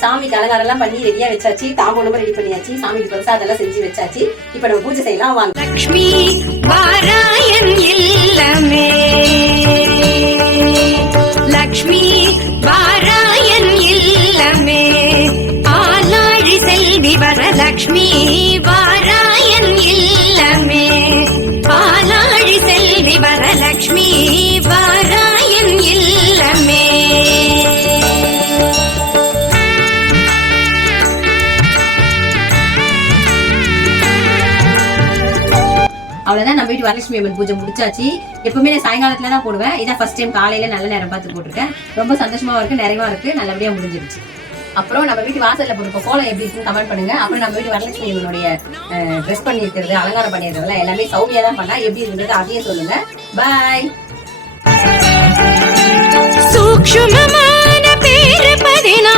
சாமிக்கு அலங்காரம் எல்லாம் பண்ணி ரெடியா வச்சாச்சு. தாம்பூலமும் ரெடி பண்ணியாச்சு. சாமிக்கு பிரசாதம் எல்லாம் செஞ்சு வச்சாச்சு. இப்ப நம்ம பூஜை செய்யலாம் வாங்க. லக்ஷ்மி வாராயன் இல்லமே, லக்ஷ்மி வாராயன் இல்லமே, ஆலாழி செல்வி வரலக்ஷ்மி வாராயன் இல்லமே, ஆலாழி செல்வி வரலக்ஷ்மி வாராயன் இல்லமே. அவ்வளவுதான். நம்ம வீட்டு வரலட்சுமி அம்மன் பூஜை முடிச்சாச்சு. எப்பவுமே நான் சாயங்காலத்துல தான் போடுவேன். இதான் ஃபர்ஸ்ட் டைம் காலையில நல்ல நேரம் பார்த்து போட்டிருக்கேன். ரொம்ப சந்தோஷமா இருக்கு, நிறைவா இருக்கு, நல்லபடியா முடிஞ்சிருச்சு. அப்புறம் நம்ம வீட்டு வாசல்ல போட்டிருக்க கோலம் எப்படி இருக்குன்னு கமெண்ட் பண்ணுங்க. அப்புறம் நம்ம வீட்டு வரலட்சுமி அம்மனுடைய ட்ரெஸ் பண்ணி இருக்கிறது, அலங்காரம் பண்ணி இருக்கிறதுல எல்லாமே சௌமியா தான் பண்ணா. எப்படி இருந்தது அதையும் சொல்லுங்க. பாய். சூக்ஷ்மமான பேரு பதினா